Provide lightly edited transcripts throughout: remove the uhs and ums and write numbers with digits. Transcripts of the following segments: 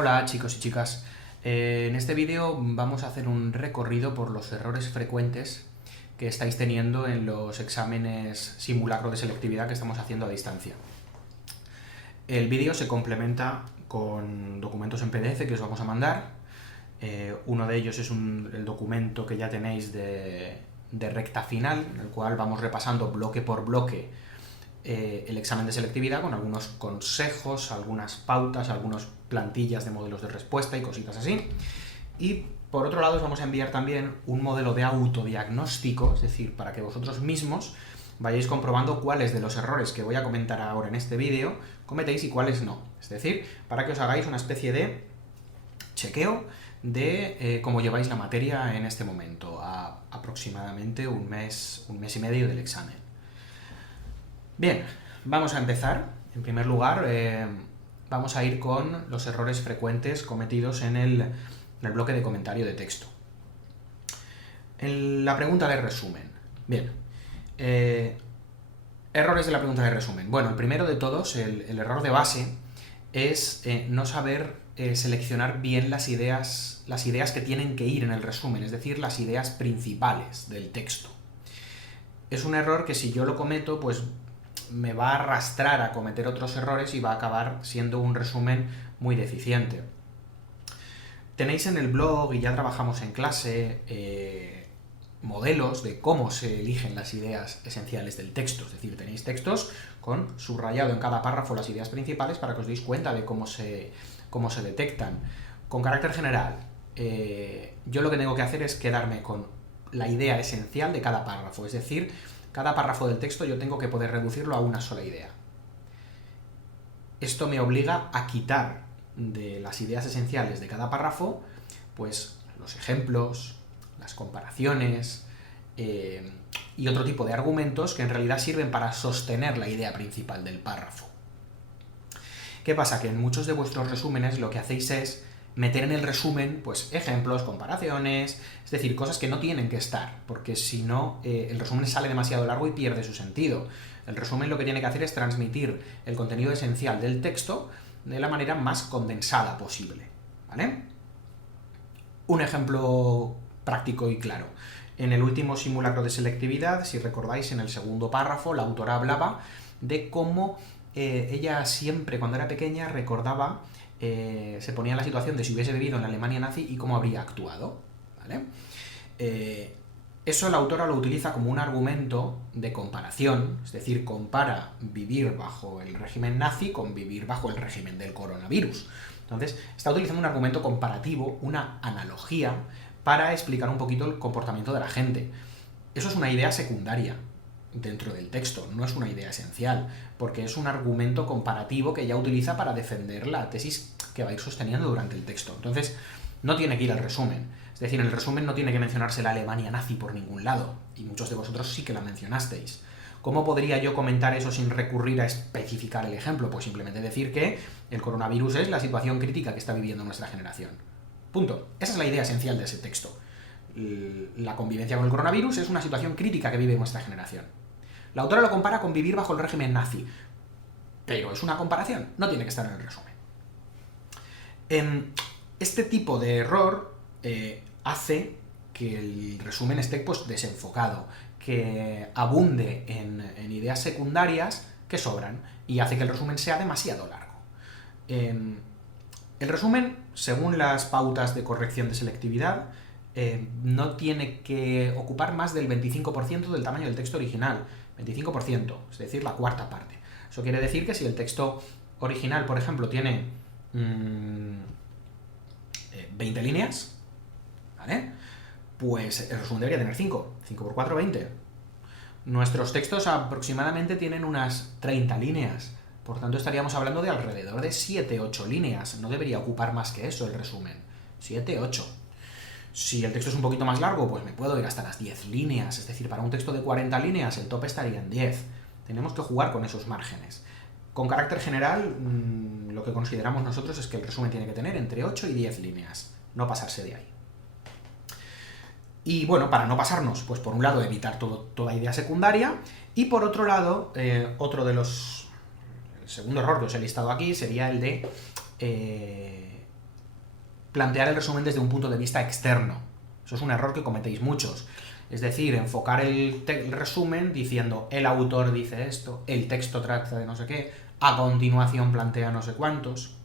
Hola chicos y chicas, en este vídeo vamos a hacer un recorrido por los errores frecuentes que estáis teniendo en los exámenes simulacro de selectividad que estamos haciendo a distancia. El vídeo se complementa con documentos en PDF que os vamos a mandar. Uno de ellos es el documento que ya tenéis de recta final, en el cual vamos repasando bloque por bloque el examen de selectividad con algunos consejos, algunas pautas, algunas plantillas de modelos de respuesta y cositas así. Y por otro lado os vamos a enviar también un modelo de autodiagnóstico, es decir, para que vosotros mismos vayáis comprobando cuáles de los errores que voy a comentar ahora en este vídeo cometéis y cuáles no. Es decir, para que os hagáis una especie de chequeo de cómo lleváis la materia en este momento, a aproximadamente un mes y medio del examen. Bien, vamos a empezar. En primer lugar, vamos a ir con los errores frecuentes cometidos en el bloque de comentario de texto. En la pregunta de resumen. Bien, errores de la pregunta de resumen. Bueno, el primero de todos, el error de base, es no saber seleccionar bien las ideas que tienen que ir en el resumen, es decir, las ideas principales del texto. Es un error que si yo lo cometo, pues me va a arrastrar a cometer otros errores y va a acabar siendo un resumen muy deficiente. Tenéis en el blog, y ya trabajamos en clase, modelos de cómo se eligen las ideas esenciales del texto. Es decir, tenéis textos con subrayado en cada párrafo las ideas principales para que os deis cuenta de cómo se detectan. Con carácter general, yo lo que tengo que hacer es quedarme con la idea esencial de cada párrafo, es decir, cada párrafo del texto yo tengo que poder reducirlo a una sola idea. Esto me obliga a quitar de las ideas esenciales de cada párrafo, pues los ejemplos, las comparaciones y otro tipo de argumentos que en realidad sirven para sostener la idea principal del párrafo. ¿Qué pasa? Que en muchos de vuestros resúmenes lo que hacéis es meter en el resumen pues ejemplos, comparaciones, es decir, cosas que no tienen que estar, porque si no, el resumen sale demasiado largo y pierde su sentido. El resumen lo que tiene que hacer es transmitir el contenido esencial del texto de la manera más condensada posible, ¿vale? Un ejemplo práctico y claro. En el último simulacro de selectividad, si recordáis, en el segundo párrafo, la autora hablaba de cómo ella siempre, cuando era pequeña, recordaba, se ponía en la situación de si hubiese vivido en la Alemania nazi y cómo habría actuado, ¿vale? Eso la autora lo utiliza como un argumento de comparación, es decir, compara vivir bajo el régimen nazi con vivir bajo el régimen del coronavirus. Entonces, está utilizando un argumento comparativo, una analogía, para explicar un poquito el comportamiento de la gente. Eso es una idea secundaria dentro del texto, no es una idea esencial, porque es un argumento comparativo que ella utiliza para defender la tesis que va a ir sosteniendo durante el texto. Entonces, no tiene que ir al resumen. Es decir, en el resumen no tiene que mencionarse la Alemania nazi por ningún lado, y muchos de vosotros sí que la mencionasteis. ¿Cómo podría yo comentar eso sin recurrir a especificar el ejemplo? Pues simplemente decir que el coronavirus es la situación crítica que está viviendo nuestra generación. Punto. Esa es la idea esencial de ese texto. La convivencia con el coronavirus es una situación crítica que vive nuestra generación. La autora lo compara con vivir bajo el régimen nazi, pero es una comparación, no tiene que estar en el resumen. Este tipo de error hace que el resumen esté pues desenfocado, que abunde en ideas secundarias que sobran y hace que el resumen sea demasiado largo. El resumen, según las pautas de corrección de selectividad, no tiene que ocupar más del 25% del tamaño del texto original, 25%, es decir, la cuarta parte. Eso quiere decir que si el texto original, por ejemplo, tiene 20 líneas, ¿vale? Pues el resumen debería tener 5. 5 por 4, 20. Nuestros textos aproximadamente tienen unas 30 líneas. Por tanto, estaríamos hablando de alrededor de 7-8 líneas. No debería ocupar más que eso el resumen. 7-8. Si el texto es un poquito más largo, pues me puedo ir hasta las 10 líneas. Es decir, para un texto de 40 líneas, el tope estaría en 10. Tenemos que jugar con esos márgenes. Con carácter general, lo que consideramos nosotros es que el resumen tiene que tener entre 8 y 10 líneas. No pasarse de ahí. Y bueno, para no pasarnos, pues por un lado evitar toda idea secundaria, y por otro lado, otro de los... El segundo error que os he listado aquí sería el de plantear el resumen desde un punto de vista externo. Eso es un error que cometéis muchos. Es decir, enfocar el resumen diciendo el autor dice esto, el texto trata de no sé qué, a continuación plantea no sé cuántos.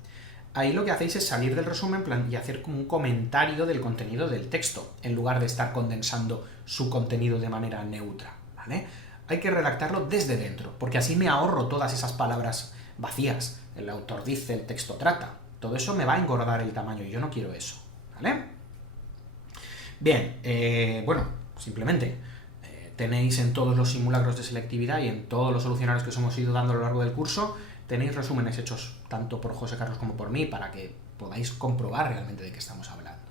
Ahí lo que hacéis es salir del resumen y hacer como un comentario del contenido del texto, en lugar de estar condensando su contenido de manera neutra, ¿vale? Hay que redactarlo desde dentro, porque así me ahorro todas esas palabras vacías. El autor dice, el texto trata. Todo eso me va a engordar el tamaño y yo no quiero eso, ¿vale? Bien, bueno, simplemente tenéis en todos los simulacros de selectividad y en todos los solucionarios que os hemos ido dando a lo largo del curso, tenéis resúmenes hechos tanto por José Carlos como por mí para que podáis comprobar realmente de qué estamos hablando.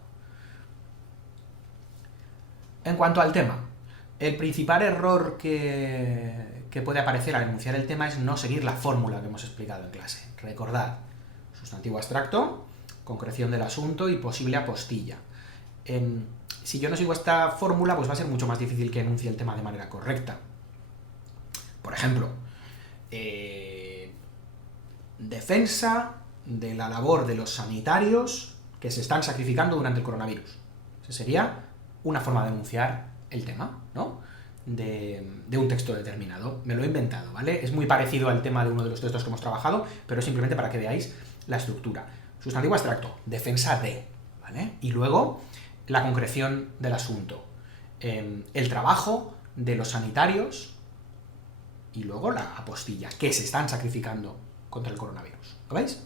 En cuanto al tema, el principal error que puede aparecer al enunciar el tema es no seguir la fórmula que hemos explicado en clase. Recordad, sustantivo abstracto, concreción del asunto y posible apostilla. Si yo no sigo esta fórmula, pues va a ser mucho más difícil que enuncie el tema de manera correcta. Por ejemplo, defensa de la labor de los sanitarios que se están sacrificando durante el coronavirus. Esa sería una forma de enunciar el tema, ¿no? De un texto determinado. Me lo he inventado, ¿vale? Es muy parecido al tema de uno de los textos que hemos trabajado, pero es simplemente para que veáis la estructura. Sustantivo abstracto, defensa de, ¿vale? Y luego la concreción del asunto. El trabajo de los sanitarios y luego la apostilla, que se están sacrificando contra el coronavirus. ¿Lo veis?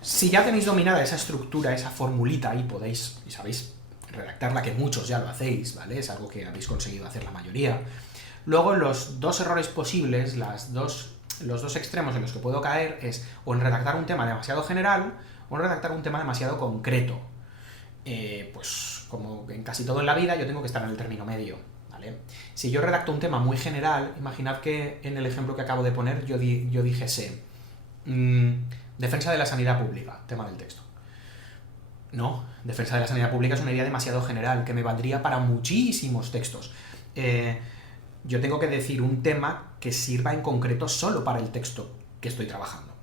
Si ya tenéis dominada esa estructura, esa formulita, y podéis, y sabéis redactarla, que muchos ya lo hacéis, ¿vale? Es algo que habéis conseguido hacer la mayoría. Luego, los dos errores posibles, los dos extremos en los que puedo caer es o en redactar un tema demasiado general o en redactar un tema demasiado concreto. Pues como en casi todo en la vida, yo tengo que estar en el término medio, ¿vale? Si yo redacto un tema muy general, imaginad que en el ejemplo que acabo de poner yo dijese defensa de la sanidad pública, tema del texto. No, defensa de la sanidad pública es una idea demasiado general, que me valdría para muchísimos textos. Yo tengo que decir un tema que sirva en concreto solo para el texto que estoy trabajando.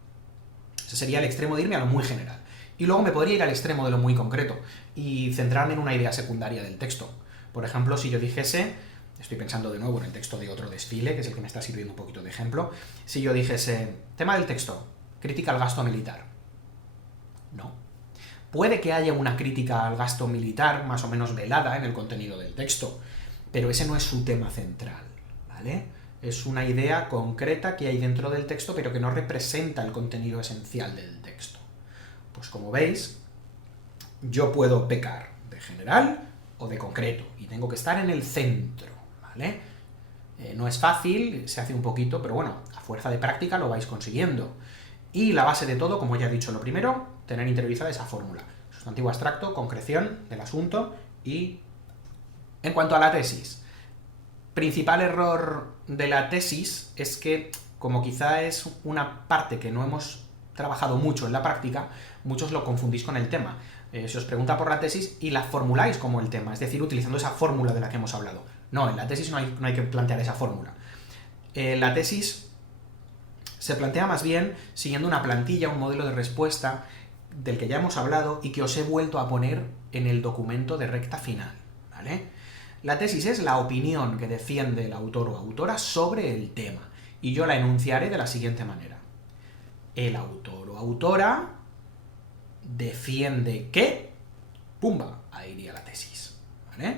Ese sería el extremo de irme a lo muy general. Y luego me podría ir al extremo de lo muy concreto y centrarme en una idea secundaria del texto. Por ejemplo, si yo dijese, estoy pensando de nuevo en el texto de otro desfile, que es el que me está sirviendo un poquito de ejemplo, si yo dijese, tema del texto, crítica al gasto militar. No. Puede que haya una crítica al gasto militar más o menos velada en el contenido del texto, pero ese no es su tema central, ¿vale? Es una idea concreta que hay dentro del texto, pero que no representa el contenido esencial del texto. Pues como veis, yo puedo pecar de general o de concreto, y tengo que estar en el centro, ¿vale? No es fácil, se hace un poquito, pero bueno, a fuerza de práctica lo vais consiguiendo. Y la base de todo, como ya he dicho, lo primero, tener interiorizada esa fórmula. Sustantivo abstracto, concreción del asunto y... En cuanto a la tesis, principal error de la tesis es que, como quizá es una parte que no hemos trabajado mucho en la práctica, muchos lo confundís con el tema. Se os pregunta por la tesis y la formuláis como el tema, es decir, utilizando esa fórmula de la que hemos hablado. No, en la tesis no hay que plantear esa fórmula. La tesis se plantea más bien siguiendo una plantilla, un modelo de respuesta del que ya hemos hablado y que os he vuelto a poner en el documento de recta final, ¿vale? La tesis es la opinión que defiende el autor o autora sobre el tema, y yo la enunciaré de la siguiente manera. El autor o autora defiende que... ¡Pumba! Ahí iría la tesis, ¿vale?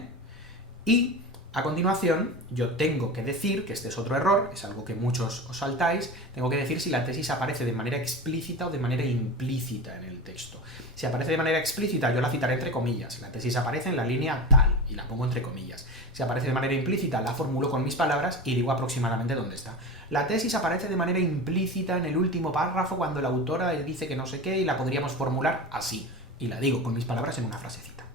Y a continuación, yo tengo que decir, que este es otro error, es algo que muchos os saltáis, tengo que decir si la tesis aparece de manera explícita o de manera implícita en el texto. Si aparece de manera explícita, yo la citaré entre comillas. La tesis aparece en la línea tal, y la pongo entre comillas. Si aparece de manera implícita, la formulo con mis palabras y digo aproximadamente dónde está. La tesis aparece de manera implícita en el último párrafo cuando la autora dice que no sé qué y la podríamos formular así. Y la digo con mis palabras en una frasecita.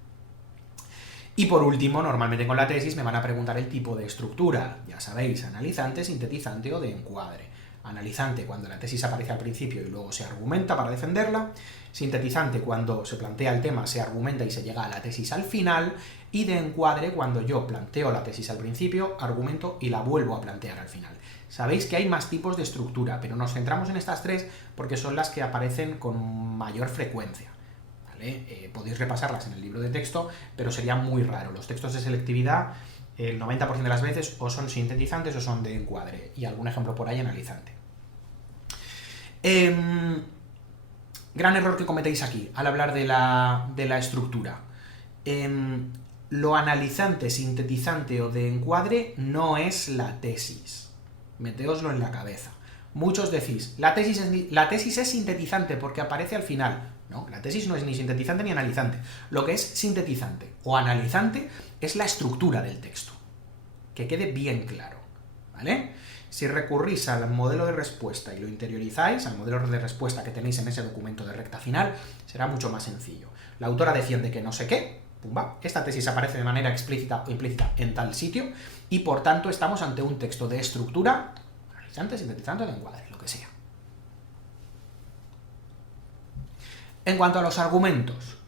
Y por último, normalmente con la tesis me van a preguntar el tipo de estructura. Ya sabéis, analizante, sintetizante o de encuadre. Analizante, cuando la tesis aparece al principio y luego se argumenta para defenderla. Sintetizante, cuando se plantea el tema, se argumenta y se llega a la tesis al final. Y de encuadre, cuando yo planteo la tesis al principio, argumento y la vuelvo a plantear al final. Sabéis que hay más tipos de estructura, pero nos centramos en estas tres porque son las que aparecen con mayor frecuencia. ¿Vale? Podéis repasarlas en el libro de texto, pero sería muy raro. Los textos de selectividad, el 90% de las veces, o son sintetizantes o son de encuadre, y algún ejemplo por ahí analizante. Gran error que cometéis aquí, al hablar de la estructura. Lo analizante, sintetizante o de encuadre no es la tesis. Meteoslo en la cabeza. Muchos decís, la tesis es sintetizante porque aparece al final. No, la tesis no es ni sintetizante ni analizante. Lo que es sintetizante o analizante es la estructura del texto. Que quede bien claro, ¿vale? Si recurrís al modelo de respuesta y lo interiorizáis, al modelo de respuesta que tenéis en ese documento de recta final, será mucho más sencillo. La autora defiende que no sé qué, pumba, esta tesis aparece de manera explícita o implícita en tal sitio, y por tanto estamos ante un texto de estructura, analizante, sintetizante o de encuadre, lo que sea. En cuanto a los argumentos,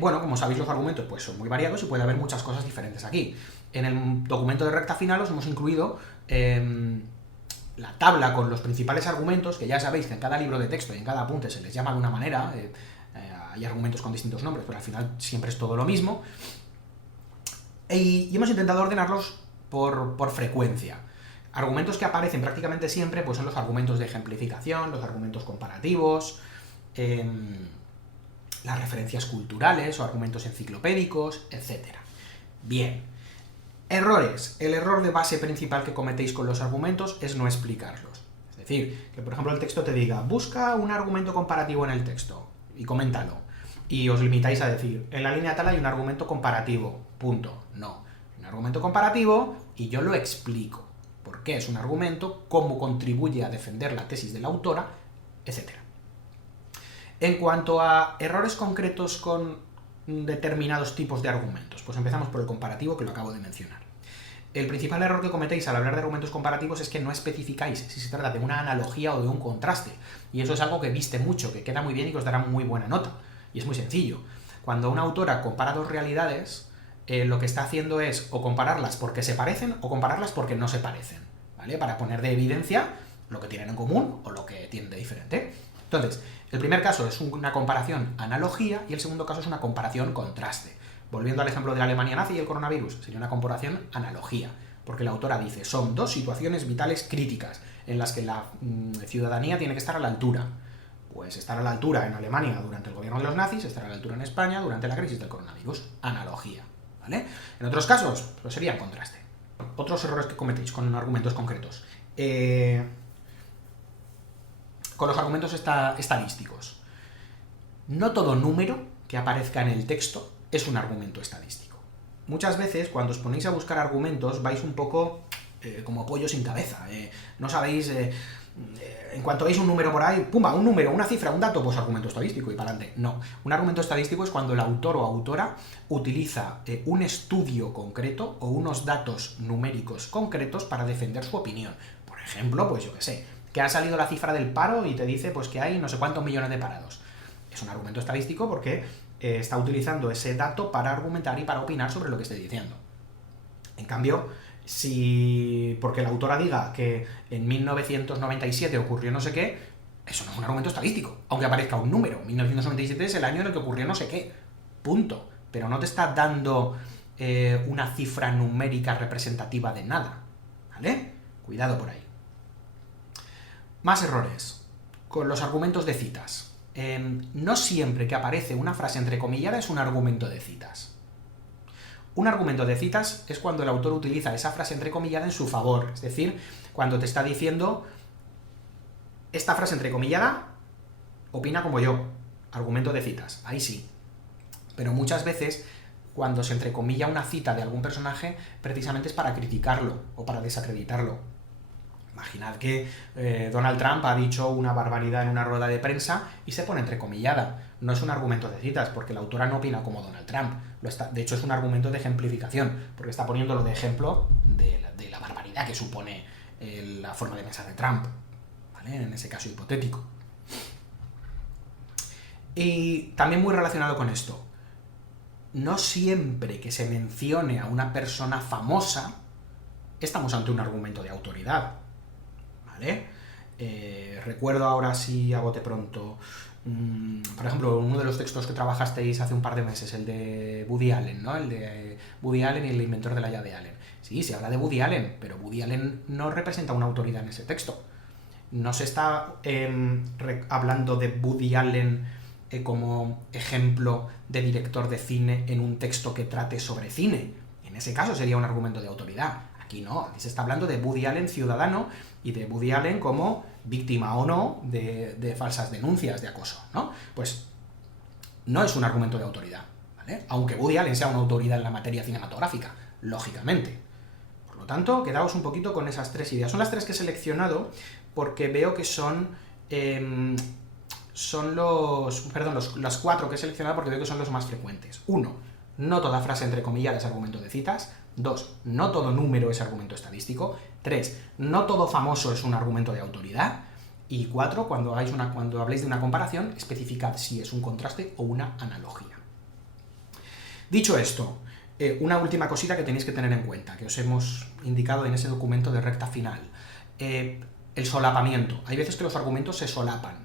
bueno, como sabéis, los argumentos pues son muy variados y puede haber muchas cosas diferentes aquí. En el documento de recta final os hemos incluido la tabla con los principales argumentos, que ya sabéis que en cada libro de texto y en cada apunte se les llama de una manera, hay argumentos con distintos nombres, pero al final siempre es todo lo mismo, y hemos intentado ordenarlos por frecuencia. Argumentos que aparecen prácticamente siempre pues son los argumentos de ejemplificación, los argumentos comparativos, las referencias culturales o argumentos enciclopédicos, etc. Bien. Errores. El error de base principal que cometéis con los argumentos es no explicarlos. Es decir, que por ejemplo el texto te diga, busca un argumento comparativo en el texto y coméntalo. Y os limitáis a decir, en la línea tal hay un argumento comparativo. Punto. No. Un argumento comparativo y yo lo explico. ¿Por qué es un argumento? ¿Cómo contribuye a defender la tesis de la autora? Etcétera. En cuanto a errores concretos con determinados tipos de argumentos, pues empezamos por el comparativo, que lo acabo de mencionar. El principal error que cometéis al hablar de argumentos comparativos es que no especificáis si se trata de una analogía o de un contraste, y eso es algo que viste mucho, que queda muy bien y que os dará muy buena nota, y es muy sencillo. Cuando una autora compara dos realidades, lo que está haciendo es o compararlas porque se parecen o compararlas porque no se parecen, ¿vale? Para poner de evidencia lo que tienen en común o lo que tienen de diferente. Entonces, el primer caso es una comparación analogía y el segundo caso es una comparación contraste. Volviendo al ejemplo de la Alemania nazi y el coronavirus, sería una comparación analogía, porque la autora dice, son dos situaciones vitales críticas en las que la ciudadanía tiene que estar a la altura. Pues estar a la altura en Alemania durante el gobierno de los nazis, estar a la altura en España durante la crisis del coronavirus. Analogía, ¿vale? En otros casos, pues sería contraste. Otros errores que cometéis con argumentos concretos. Con los argumentos estadísticos. No todo número que aparezca en el texto es un argumento estadístico. Muchas veces, cuando os ponéis a buscar argumentos, vais un poco como pollo sin cabeza. No sabéis, en cuanto veis un número por ahí, ¡pumba! Un número, una cifra, un dato, pues argumento estadístico y para adelante. No. Un argumento estadístico es cuando el autor o autora utiliza un estudio concreto o unos datos numéricos concretos para defender su opinión. Por ejemplo, pues yo qué sé, que ha salido la cifra del paro y te dice pues que hay no sé cuántos millones de parados. Es un argumento estadístico porque está utilizando ese dato para argumentar y para opinar sobre lo que esté diciendo. En cambio, si porque la autora diga que en 1997 ocurrió no sé qué, eso no es un argumento estadístico, aunque aparezca un número. 1997 es el año en el que ocurrió no sé qué. Punto. Pero no te está dando una cifra numérica representativa de nada. ¿Vale? Cuidado por ahí. Más errores. Con los argumentos de citas. No siempre que aparece una frase entrecomillada es un argumento de citas. Un argumento de citas es cuando el autor utiliza esa frase entrecomillada en su favor. Es decir, cuando te está diciendo esta frase entrecomillada opina como yo. Argumento de citas. Ahí sí. Pero muchas veces, cuando se entrecomilla una cita de algún personaje, precisamente es para criticarlo o para desacreditarlo. Imaginad que Donald Trump ha dicho una barbaridad en una rueda de prensa y se pone entrecomillada. No es un argumento de citas, porque la autora no opina como Donald Trump. De hecho, es un argumento de ejemplificación, porque está poniéndolo de ejemplo de la barbaridad que supone la forma de pensar de Trump. ¿vale? En ese caso hipotético. Y también muy relacionado con esto, no siempre que se mencione a una persona famosa estamos ante un argumento de autoridad, ¿vale? Recuerdo ahora sí a bote pronto, por ejemplo, uno de los textos que trabajasteis hace un par de meses, el de Woody Allen, ¿no? El de Woody Allen y el inventor de la llave Allen. Sí, se habla de Woody Allen, pero Woody Allen no representa una autoridad en ese texto. No se está hablando de Woody Allen como ejemplo de director de cine en un texto que trate sobre cine. En ese caso sería un argumento de autoridad. Aquí no, aquí se está hablando de Woody Allen ciudadano y de Woody Allen como víctima o no de falsas denuncias de acoso, ¿no? Pues no es un argumento de autoridad, ¿vale? Aunque Woody Allen sea una autoridad en la materia cinematográfica, lógicamente. Por lo tanto, quedaos un poquito con esas tres ideas. Son las tres que he seleccionado porque veo que las cuatro que he seleccionado porque veo que son los más frecuentes. 1. No toda frase entrecomillada es argumento de citas. 2. No todo número es argumento estadístico. 3. No todo famoso es un argumento de autoridad. Y 4. Cuando habléis de una comparación, especificad si es un contraste o una analogía. Dicho esto, una última cosita que tenéis que tener en cuenta, que os hemos indicado en ese documento de recta final. El solapamiento. Hay veces que los argumentos se solapan.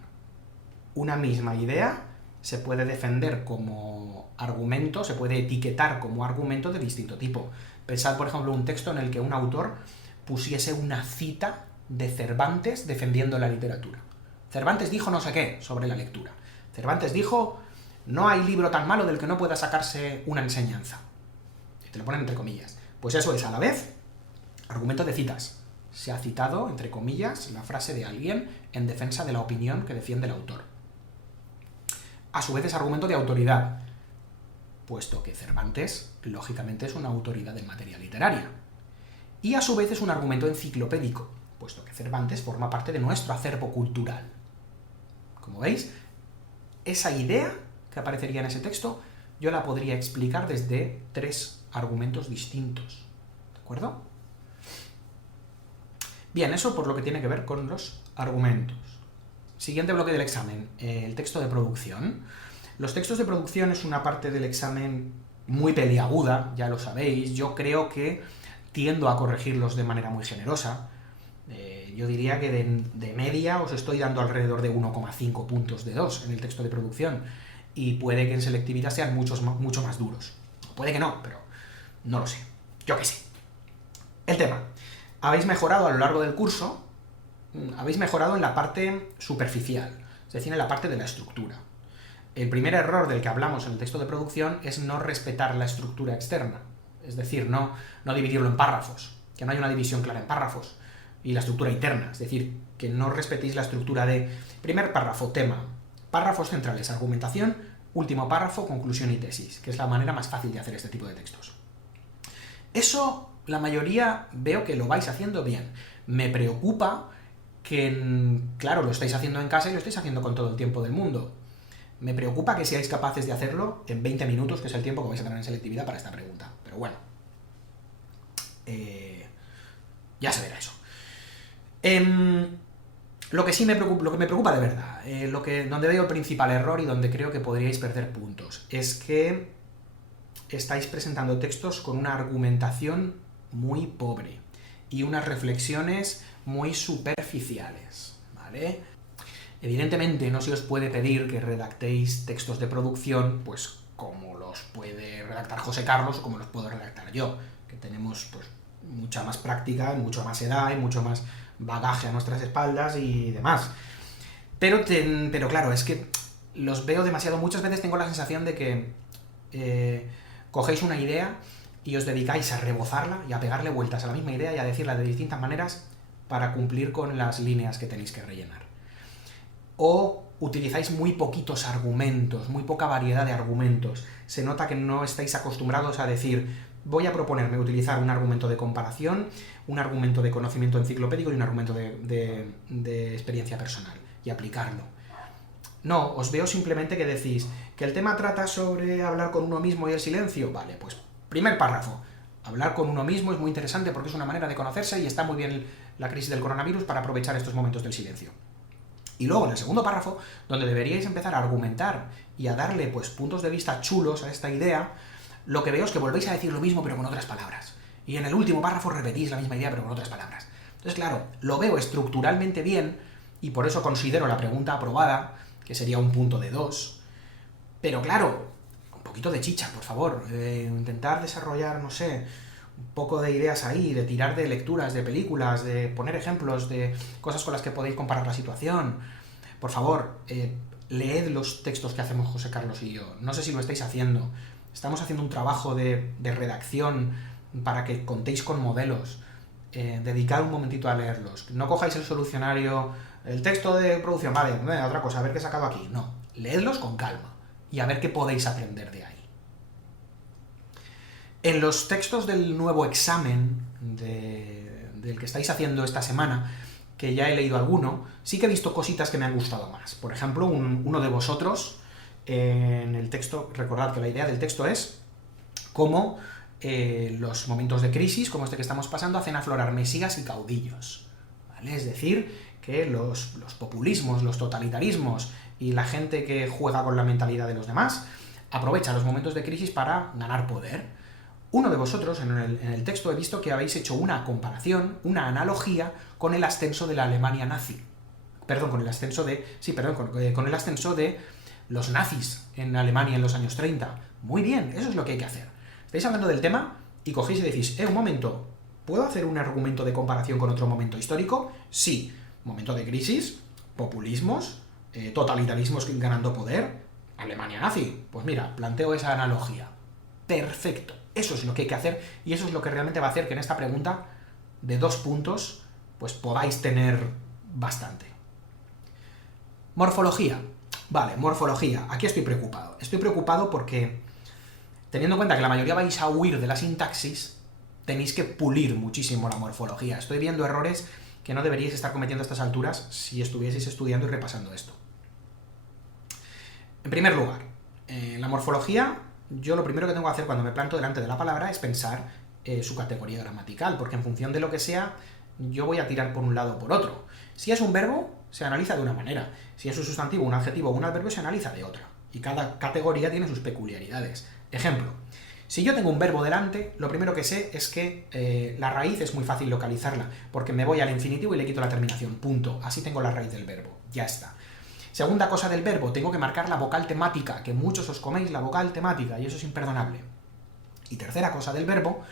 Una misma idea se puede defender como argumento, se puede etiquetar como argumento de distinto tipo. Pensad, por ejemplo, un texto en el que un autor pusiese una cita de Cervantes defendiendo la literatura. Cervantes dijo no sé qué sobre la lectura. Cervantes dijo, no hay libro tan malo del que no pueda sacarse una enseñanza. Y te lo ponen entre comillas. Pues eso es, a la vez, argumento de citas. Se ha citado, entre comillas, la frase de alguien en defensa de la opinión que defiende el autor. A su vez es argumento de autoridad, puesto que Cervantes, lógicamente, es una autoridad en materia literaria. Y a su vez es un argumento enciclopédico, puesto que Cervantes forma parte de nuestro acervo cultural. Como veis, esa idea que aparecería en ese texto, yo la podría explicar desde 3 argumentos distintos. ¿De acuerdo? Bien, eso por lo que tiene que ver con los argumentos. Siguiente bloque del examen, el texto de producción. Los textos de producción es una parte del examen muy peliaguda, ya lo sabéis. Yo creo que tiendo a corregirlos de manera muy generosa. Yo diría que de media os estoy dando alrededor de 1,5 puntos de 2 en el texto de producción. Y puede que en selectividad sean mucho más duros. Puede que no, pero no lo sé. Yo qué sé. El tema. Habéis mejorado a lo largo del curso, habéis mejorado en la parte superficial, es decir, en la parte de la estructura. El primer error del que hablamos en el texto de producción es no respetar la estructura externa, es decir, no dividirlo en párrafos, que no hay una división clara en párrafos, y la estructura interna, es decir, que no respetéis la estructura de primer párrafo, tema, párrafos centrales, argumentación, último párrafo, conclusión y tesis, que es la manera más fácil de hacer este tipo de textos. Eso, la mayoría, veo que lo vais haciendo bien. Me preocupa que, claro, lo estáis haciendo en casa y lo estáis haciendo con todo el tiempo del mundo. Me preocupa que seáis capaces de hacerlo en 20 minutos, que es el tiempo que vais a tener en selectividad para esta pregunta. Pero bueno, ya se verá eso. Lo que me preocupa de verdad, donde veo el principal error y donde creo que podríais perder puntos, es que estáis presentando textos con una argumentación muy pobre y unas reflexiones muy superficiales, ¿vale? Evidentemente no se os puede pedir que redactéis textos de producción, pues como los puede redactar José Carlos o como los puedo redactar yo, que tenemos pues mucha más práctica, mucha más edad y mucho más bagaje a nuestras espaldas y demás. Pero claro, es que los veo demasiado, muchas veces tengo la sensación de que cogéis una idea y os dedicáis a rebozarla y a pegarle vueltas a la misma idea y a decirla de distintas maneras para cumplir con las líneas que tenéis que rellenar. O utilizáis muy poquitos argumentos, muy poca variedad de argumentos. Se nota que no estáis acostumbrados a decir, voy a proponerme utilizar un argumento de comparación, un argumento de conocimiento enciclopédico y un argumento de experiencia personal, y aplicarlo. No, os veo simplemente que decís que el tema trata sobre hablar con uno mismo y el silencio. Vale, pues primer párrafo. Hablar con uno mismo es muy interesante porque es una manera de conocerse y está muy bien la crisis del coronavirus para aprovechar estos momentos del silencio. Y luego, en el segundo párrafo, donde deberíais empezar a argumentar y a darle pues puntos de vista chulos a esta idea, lo que veo es que volvéis a decir lo mismo pero con otras palabras. Y en el último párrafo repetís la misma idea pero con otras palabras. Entonces, claro, lo veo estructuralmente bien y por eso considero la pregunta aprobada, que sería un punto de 2. Pero claro, un poquito de chicha, por favor. Intentar desarrollar, no sé, un poco de ideas ahí, de tirar de lecturas, de películas, de poner ejemplos de cosas con las que podéis comparar la situación. Por favor, leed los textos que hacemos José Carlos y yo. No sé si lo estáis haciendo. Estamos haciendo un trabajo de redacción para que contéis con modelos. Dedicad un momentito a leerlos. No cojáis el solucionario, el texto de producción, vale, otra cosa, a ver qué he sacado aquí. No, leedlos con calma y a ver qué podéis aprender de ahí. En los textos del nuevo examen del que estáis haciendo esta semana, que ya he leído alguno, sí que he visto cositas que me han gustado más. Por ejemplo, uno de vosotros, en el texto, recordad que la idea del texto es cómo los momentos de crisis, como este que estamos pasando, hacen aflorar mesías y caudillos, ¿vale? Es decir, que los populismos, los totalitarismos y la gente que juega con la mentalidad de los demás aprovecha los momentos de crisis para ganar poder. Uno de vosotros, en el texto, he visto que habéis hecho una comparación, una analogía con el ascenso de la Alemania nazi. Perdón, con el ascenso de... Sí, perdón, con el ascenso de los nazis en Alemania en los años 30. Muy bien, eso es lo que hay que hacer. Estáis hablando del tema y cogéis y decís, un momento, ¿puedo hacer un argumento de comparación con otro momento histórico? Sí. Momento de crisis, populismos, totalitarismos ganando poder, Alemania nazi. Pues mira, planteo esa analogía. Perfecto. Eso es lo que hay que hacer y eso es lo que realmente va a hacer que en esta pregunta de 2 puntos pues podáis tener bastante. Morfología. Vale, morfología. Aquí estoy preocupado. Estoy preocupado porque, teniendo en cuenta que la mayoría vais a huir de la sintaxis, tenéis que pulir muchísimo la morfología. Estoy viendo errores que no deberíais estar cometiendo a estas alturas si estuvieseis estudiando y repasando esto. En primer lugar, la morfología, yo lo primero que tengo que hacer cuando me planto delante de la palabra es pensar su categoría gramatical, porque en función de lo que sea, yo voy a tirar por un lado o por otro. Si es un verbo, se analiza de una manera. Si es un sustantivo, un adjetivo o un adverbio, se analiza de otra. Y cada categoría tiene sus peculiaridades. Ejemplo, si yo tengo un verbo delante, lo primero que sé es que la raíz es muy fácil localizarla, porque me voy al infinitivo y le quito la terminación, punto. Así tengo la raíz del verbo, ya está. Segunda cosa del verbo, tengo que marcar la vocal temática, que muchos os coméis la vocal temática, y eso es imperdonable. Y tercera cosa del verbo,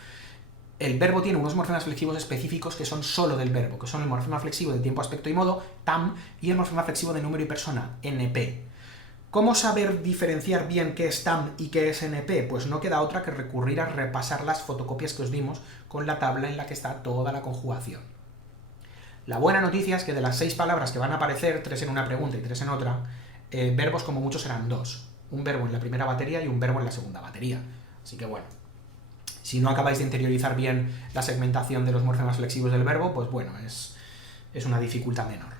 el verbo tiene unos morfemas flexivos específicos que son solo del verbo, que son el morfema flexivo de tiempo, aspecto y modo, tam, y el morfema flexivo de número y persona, np. ¿Cómo saber diferenciar bien qué es tam y qué es np? Pues no queda otra que recurrir a repasar las fotocopias que os dimos con la tabla en la que está toda la conjugación. La buena noticia es que de las 6 palabras que van a aparecer, 3 en una pregunta y 3 en otra, verbos como mucho serán 2. Un verbo en la primera batería y un verbo en la segunda batería. Así que bueno, si no acabáis de interiorizar bien la segmentación de los morfemas flexivos del verbo, pues bueno, es una dificultad menor.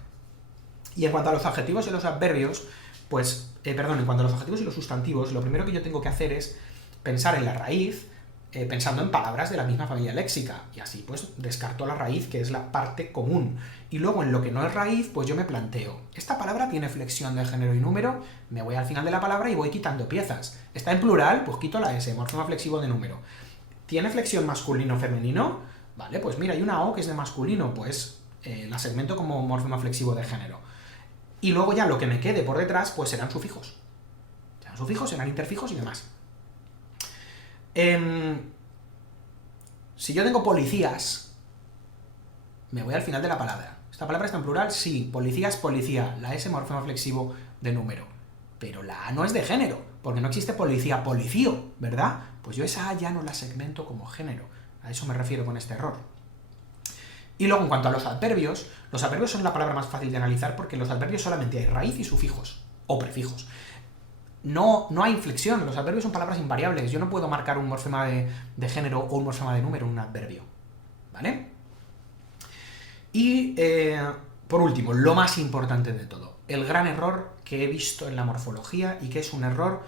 Y en cuanto a los adjetivos y los adverbios, pues, en cuanto a los adjetivos y los sustantivos, lo primero que yo tengo que hacer es pensar en la raíz, pensando en palabras de la misma familia léxica, y así pues descarto la raíz, que es la parte común. Y luego en lo que no es raíz, pues yo me planteo, ¿esta palabra tiene flexión de género y número? Me voy al final de la palabra y voy quitando piezas. ¿Está en plural? Pues quito la S, morfema flexivo de número. ¿Tiene flexión masculino-femenino? Vale, pues mira, hay una O que es de masculino, pues la segmento como morfema flexivo de género. Y luego ya lo que me quede por detrás, pues serán sufijos. Serán sufijos, serán interfijos y demás. Si yo tengo policías, me voy al final de la palabra. ¿Esta palabra está en plural? Sí. Policías, policía. La S morfema flexivo de número. Pero la A no es de género, porque no existe policía, policío, ¿verdad? Pues yo esa A ya no la segmento como género. A eso me refiero con este error. Y luego, en cuanto a los adverbios son la palabra más fácil de analizar porque en los adverbios solamente hay raíz y sufijos, o prefijos. No hay inflexión, los adverbios son palabras invariables. Yo no puedo marcar un morfema de género o un morfema de número en un adverbio, ¿vale? Y, por último, lo más importante de todo, el gran error que he visto en la morfología y que es un error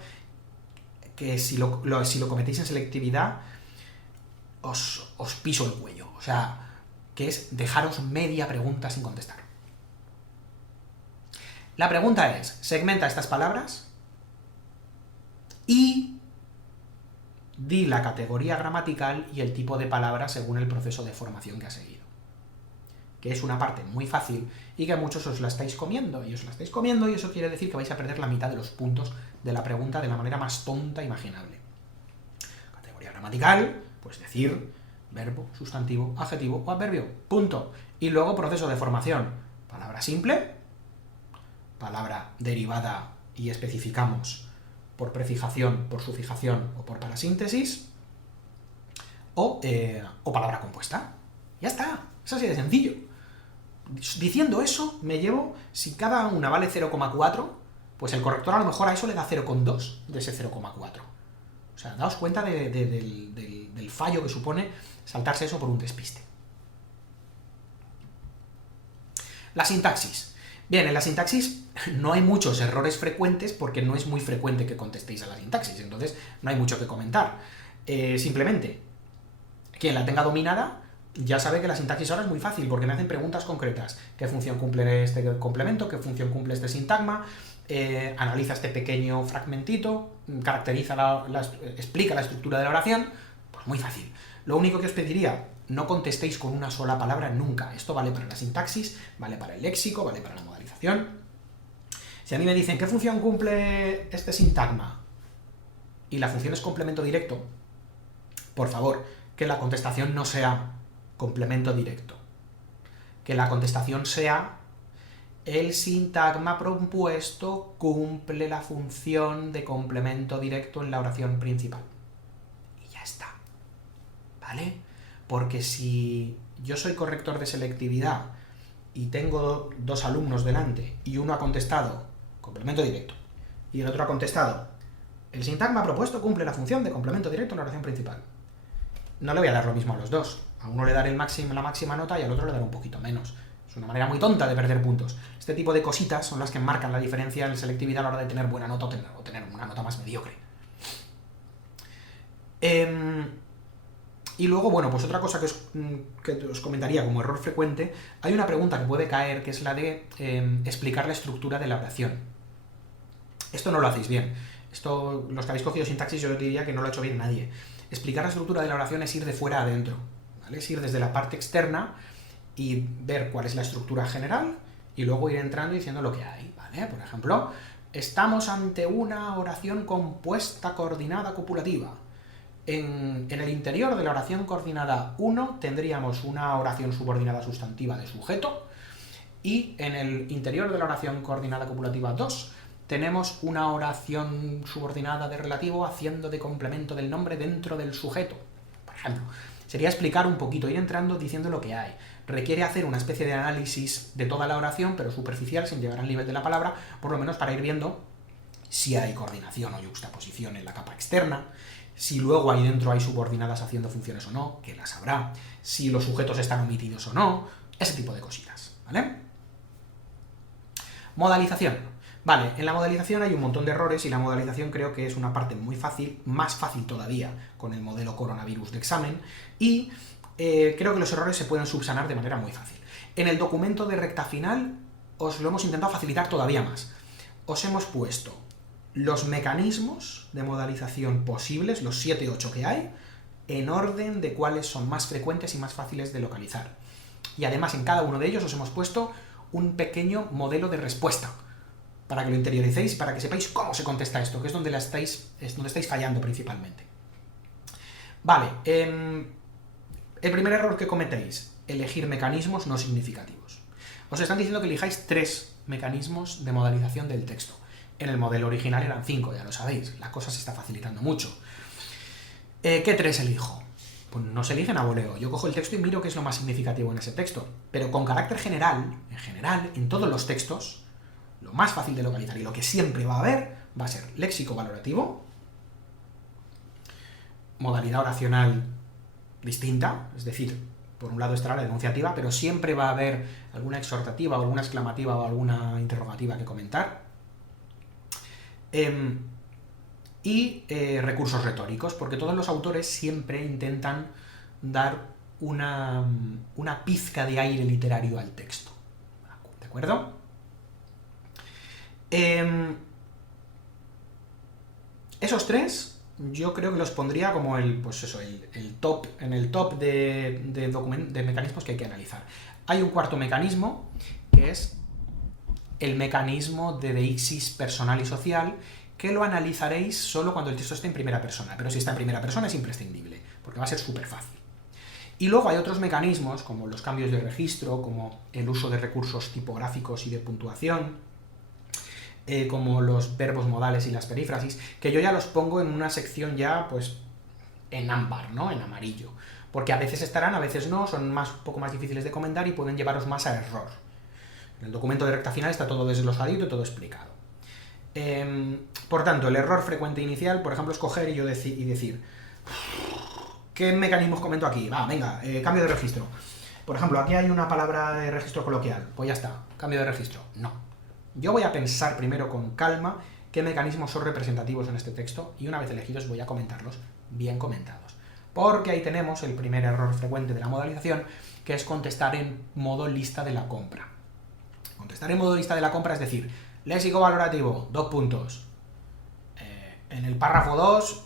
que si lo cometéis en selectividad os piso el cuello, o sea, que es dejaros media pregunta sin contestar. La pregunta es, segmenta estas palabras y di la categoría gramatical y el tipo de palabra según el proceso de formación que ha seguido. Que es una parte muy fácil y que a muchos os la estáis comiendo, y eso quiere decir que vais a perder la mitad de los puntos de la pregunta de la manera más tonta imaginable. Categoría gramatical, pues decir verbo, sustantivo, adjetivo o adverbio, punto. Y luego proceso de formación, palabra simple, palabra derivada y especificamos por prefijación, por sufijación o por parasíntesis, o palabra compuesta. Ya está, es así de sencillo. Diciendo eso, me llevo, si cada una vale 0,4, pues el corrector a lo mejor a eso le da 0,2 de ese 0,4. O sea, daos cuenta del fallo que supone saltarse eso por un despiste. La sintaxis. Bien, en la sintaxis no hay muchos errores frecuentes porque no es muy frecuente que contestéis a la sintaxis, entonces no hay mucho que comentar. Simplemente, quien la tenga dominada ya sabe que la sintaxis ahora es muy fácil, porque me hacen preguntas concretas. ¿Qué función cumple este complemento? ¿Qué función cumple este sintagma? Analiza este pequeño fragmentito, explica la estructura de la oración. Pues muy fácil. Lo único que os pediría, no contestéis con una sola palabra nunca. Esto vale para la sintaxis, vale para el léxico, vale para la modalización. Si a mí me dicen, ¿qué función cumple este sintagma? Y la función es complemento directo, por favor, que la contestación no sea complemento directo. Que la contestación sea el sintagma propuesto cumple la función de complemento directo en la oración principal. Y ya está. ¿Vale? Porque si yo soy corrector de selectividad y tengo dos alumnos delante y uno ha contestado complemento directo y el otro ha contestado el sintagma propuesto cumple la función de complemento directo en la oración principal, no le voy a dar lo mismo a los dos. A uno le daré la máxima nota y al otro le daré un poquito menos. Es una manera muy tonta de perder puntos. Este tipo de cositas son las que marcan la diferencia en selectividad a la hora de tener buena nota o tener una nota más mediocre. Y luego, bueno, pues otra cosa que os comentaría como error frecuente, hay una pregunta que puede caer, que es la de explicar la estructura de la oración. Esto no lo hacéis bien. Esto, los que habéis cogido sintaxis, yo diría que no lo ha hecho bien nadie. Explicar la estructura de la oración es ir de fuera a adentro, ¿vale? Es ir desde la parte externa y ver cuál es la estructura general y luego ir entrando y diciendo lo que hay, ¿vale? Por ejemplo, estamos ante una oración compuesta coordinada copulativa. En el interior de la oración coordinada 1 tendríamos una oración subordinada sustantiva de sujeto y en el interior de la oración coordinada copulativa 2 tenemos una oración subordinada de relativo haciendo de complemento del nombre dentro del sujeto. Por ejemplo, sería explicar un poquito, ir entrando diciendo lo que hay. Requiere hacer una especie de análisis de toda la oración, pero superficial, sin llegar al nivel de la palabra, por lo menos para ir viendo si hay coordinación o yuxtaposición en la capa externa, si luego ahí dentro hay subordinadas haciendo funciones o no, que las habrá, si los sujetos están omitidos o no, ese tipo de cositas, ¿vale? Modalización. Vale, en la modalización hay un montón de errores y la modalización creo que es una parte muy fácil, más fácil todavía con el modelo coronavirus de examen, y creo que los errores se pueden subsanar de manera muy fácil. En el documento de recta final os lo hemos intentado facilitar todavía más. Os hemos puesto los mecanismos de modalización posibles, los 7 u 8 que hay, en orden de cuáles son más frecuentes y más fáciles de localizar. Y además en cada uno de ellos os hemos puesto un pequeño modelo de respuesta, para que lo interioricéis, para que sepáis cómo se contesta esto, que es donde estáis fallando principalmente. Vale, el primer error que cometéis, elegir mecanismos no significativos. Os están diciendo que elijáis 3 mecanismos de modalización del texto. En el modelo original eran 5, ya lo sabéis, la cosa se está facilitando mucho. ¿Qué 3 elijo? Pues no se eligen a voleo. Yo cojo el texto y miro qué es lo más significativo en ese texto. Pero con carácter general, en todos los textos, lo más fácil de localizar y lo que siempre va a haber va a ser léxico valorativo, modalidad oracional distinta, es decir, por un lado estará la enunciativa, pero siempre va a haber alguna exhortativa o alguna exclamativa o alguna interrogativa que comentar, y recursos retóricos, porque todos los autores siempre intentan dar una pizca de aire literario al texto, ¿de acuerdo? Esos tres yo creo que los pondría como el top, en el top de mecanismos que hay que analizar. Hay un cuarto mecanismo, que es el mecanismo de deixis personal y social, que lo analizaréis solo cuando el texto esté en primera persona, pero si está en primera persona es imprescindible, porque va a ser súper fácil. Y luego hay otros mecanismos, como los cambios de registro, como el uso de recursos tipográficos y de puntuación, como los verbos modales y las perífrasis, que yo ya los pongo en una sección ya, pues, en ámbar, ¿no? En amarillo. Porque a veces estarán, a veces no, son un poco más difíciles de comentar y pueden llevaros más a error. En el documento de recta final está todo desglosadito y todo explicado. Por tanto, el error frecuente inicial, por ejemplo, es coger y decir ¿qué mecanismos comento aquí? Va, venga, cambio de registro. Por ejemplo, aquí hay una palabra de registro coloquial. Pues ya está, cambio de registro. No. Yo voy a pensar primero con calma qué mecanismos son representativos en este texto y una vez elegidos voy a comentarlos bien comentados. Porque ahí tenemos el primer error frecuente de la modalización, que es contestar en modo lista de la compra. Contestar en modo lista de la compra es decir, léxico valorativo, 2 puntos. En el párrafo 2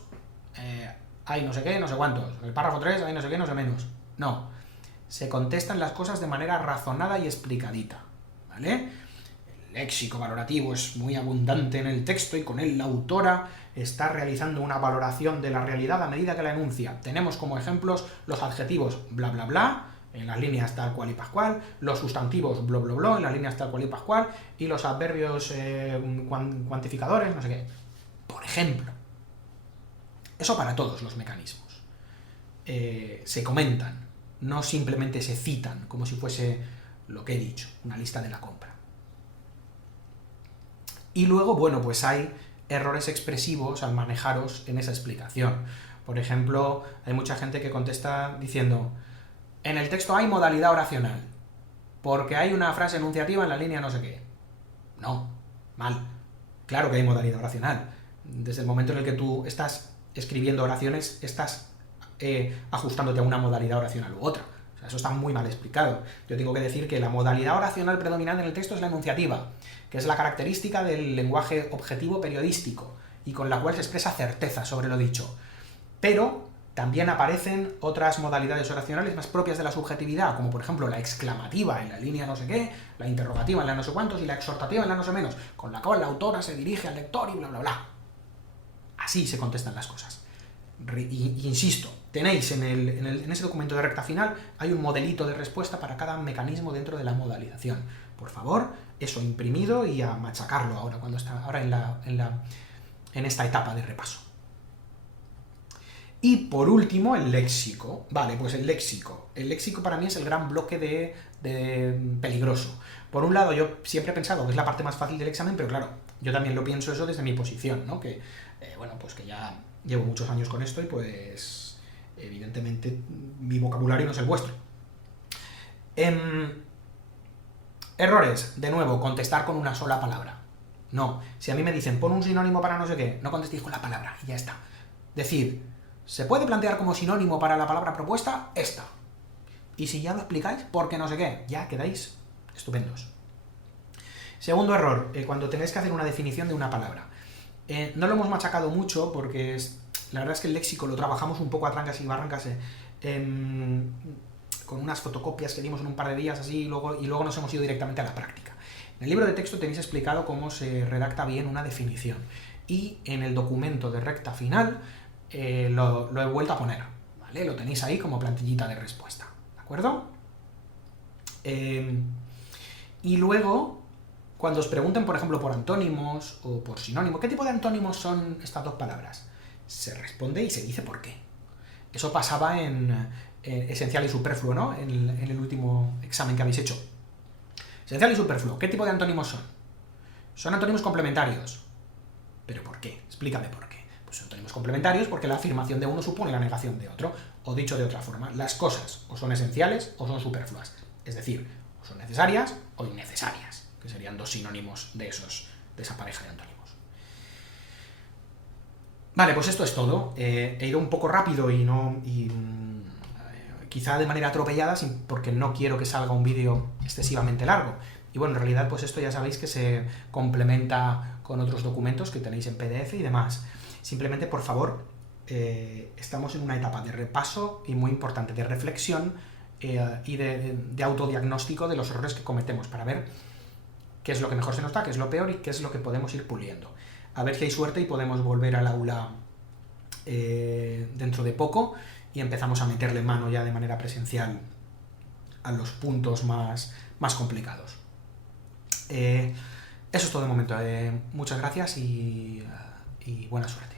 hay no sé qué, no sé cuántos. En el párrafo 3 hay no sé qué, no sé menos. No. Se contestan las cosas de manera razonada y explicadita. ¿Vale? El léxico valorativo es muy abundante en el texto y con él la autora está realizando una valoración de la realidad a medida que la enuncia. Tenemos como ejemplos los adjetivos bla bla bla, en las líneas tal cual y pascual, los sustantivos bla bla bla, en las líneas tal cual y pascual, y los adverbios cuantificadores, no sé qué. Por ejemplo. Eso para todos los mecanismos. Se comentan, no simplemente se citan, como si fuese lo que he dicho, una lista de la compra. Y luego, bueno, pues hay errores expresivos al manejaros en esa explicación. Por ejemplo, hay mucha gente que contesta diciendo en el texto hay modalidad oracional, porque hay una frase enunciativa en la línea no sé qué. No, mal. Claro que hay modalidad oracional. Desde el momento en el que tú estás escribiendo oraciones, estás ajustándote a una modalidad oracional u otra. O sea, eso está muy mal explicado. Yo tengo que decir que la modalidad oracional predominante en el texto es la enunciativa, que es la característica del lenguaje objetivo periodístico, y con la cual se expresa certeza sobre lo dicho. Pero también aparecen otras modalidades oracionales más propias de la subjetividad, como por ejemplo la exclamativa en la línea no sé qué, la interrogativa en la no sé cuántos y la exhortativa en la no sé menos, con la cual la autora se dirige al lector y bla bla bla. Así se contestan las cosas. Insisto, tenéis en ese documento de recta final, hay un modelito de respuesta para cada mecanismo dentro de la modalización. Por favor, eso imprimido y a machacarlo ahora, cuando está ahora en esta etapa de repaso. Y por último, el léxico. Vale, pues el léxico. El léxico para mí es el gran bloque de peligroso. Por un lado, yo siempre he pensado que es la parte más fácil del examen, pero claro, yo también lo pienso eso desde mi posición, ¿no? Que, bueno, pues que ya llevo muchos años con esto y pues evidentemente mi vocabulario no es el vuestro. Errores, de nuevo, contestar con una sola palabra. No, si a mí me dicen pon un sinónimo para no sé qué, no contestéis con la palabra y ya está. Decir, ¿se puede plantear como sinónimo para la palabra propuesta? Esta. Y si ya lo explicáis, porque no sé qué, ya quedáis estupendos. Segundo error, cuando tenéis que hacer una definición de una palabra. No lo hemos machacado mucho porque la verdad es que el léxico lo trabajamos un poco a trancas y barrancas con unas fotocopias que dimos en un par de días así y luego nos hemos ido directamente a la práctica. En el libro de texto tenéis explicado cómo se redacta bien una definición y en el documento de recta final lo he vuelto a poner, ¿vale? Lo tenéis ahí como plantillita de respuesta, ¿de acuerdo? Y luego, cuando os pregunten, por ejemplo, por antónimos o por sinónimos, ¿qué tipo de antónimos son estas dos palabras? Se responde y se dice por qué. Eso pasaba en esencial y superfluo, ¿no? En el último examen que habéis hecho. Esencial y superfluo, ¿qué tipo de antónimos son? Son antónimos complementarios. ¿Pero por qué? Explícame por qué. Pues son antónimos complementarios porque la afirmación de uno supone la negación de otro. O dicho de otra forma, las cosas o son esenciales o son superfluas. Es decir, o son necesarias o innecesarias, que serían dos sinónimos de esa pareja de antónimos. Vale, pues esto es todo. He ido un poco rápido y quizá de manera atropellada porque no quiero que salga un vídeo excesivamente largo. Y bueno, en realidad pues esto ya sabéis que se complementa con otros documentos que tenéis en PDF y demás. Simplemente, por favor, estamos en una etapa de repaso y muy importante, de reflexión y de autodiagnóstico de los errores que cometemos para ver qué es lo que mejor se nos da, qué es lo peor y qué es lo que podemos ir puliendo. A ver si hay suerte y podemos volver al aula dentro de poco y empezamos a meterle mano ya de manera presencial a los puntos más complicados. Eso es todo de momento. Muchas gracias y buena suerte.